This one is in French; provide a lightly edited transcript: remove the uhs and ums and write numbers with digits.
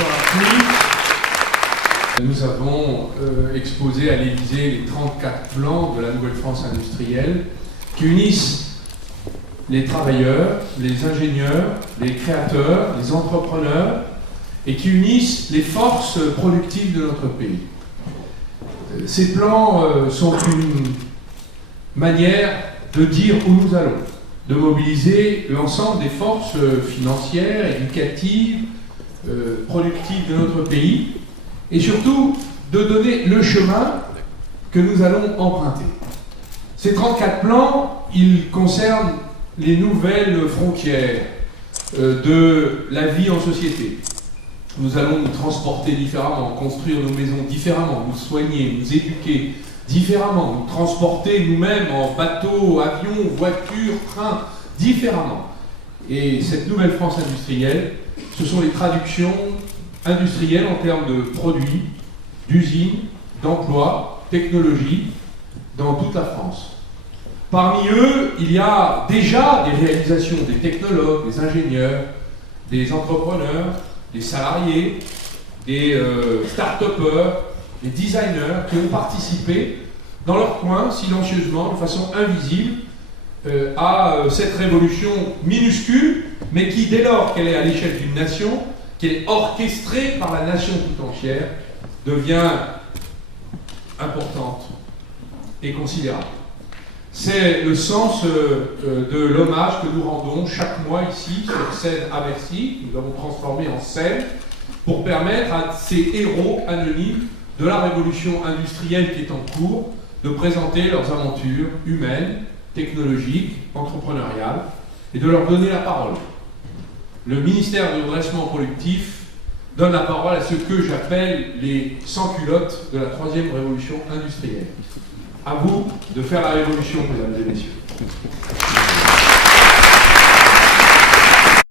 Bonsoir à tous. Nous avons exposé à l'Élysée les 34 plans de la nouvelle France industrielle qui unissent les travailleurs, les ingénieurs, les créateurs, les entrepreneurs et qui unissent les forces productives de notre pays. Ces plans sont une manière de dire où nous allons, de mobiliser l'ensemble des forces financières, éducatives, productives de notre pays, et surtout de donner le chemin que nous allons emprunter. Ces 34 plans, ils concernent les nouvelles frontières de la vie en société. Nous allons nous transporter différemment, construire nos maisons différemment, nous soigner, nous éduquer différemment, nous transporter nous-mêmes en bateau, avion, voiture, train, différemment. Et cette nouvelle France industrielle, ce sont les traductions industrielles en termes de produits, d'usines, d'emplois, technologies, dans toute la France. Parmi eux, il y a déjà des réalisations des technologues, des ingénieurs, des entrepreneurs, des salariés, des start-upers, des designers qui ont participé dans leur coin, silencieusement, de façon invisible, à cette révolution minuscule, mais qui, dès lors qu'elle est à l'échelle d'une nation, qu'elle est orchestrée par la nation tout entière, devient importante et considérable. C'est le sens de l'hommage que nous rendons chaque mois ici, sur scène à Bercy. Nous avons transformé en scène pour permettre à ces héros anonymes de la révolution industrielle qui est en cours de présenter leurs aventures humaines, technologiques, entrepreneuriales et de leur donner la parole. Le ministère du redressement productif donne la parole à ce que j'appelle les sans-culottes de la troisième révolution industrielle. À vous de faire la révolution, mesdames et messieurs.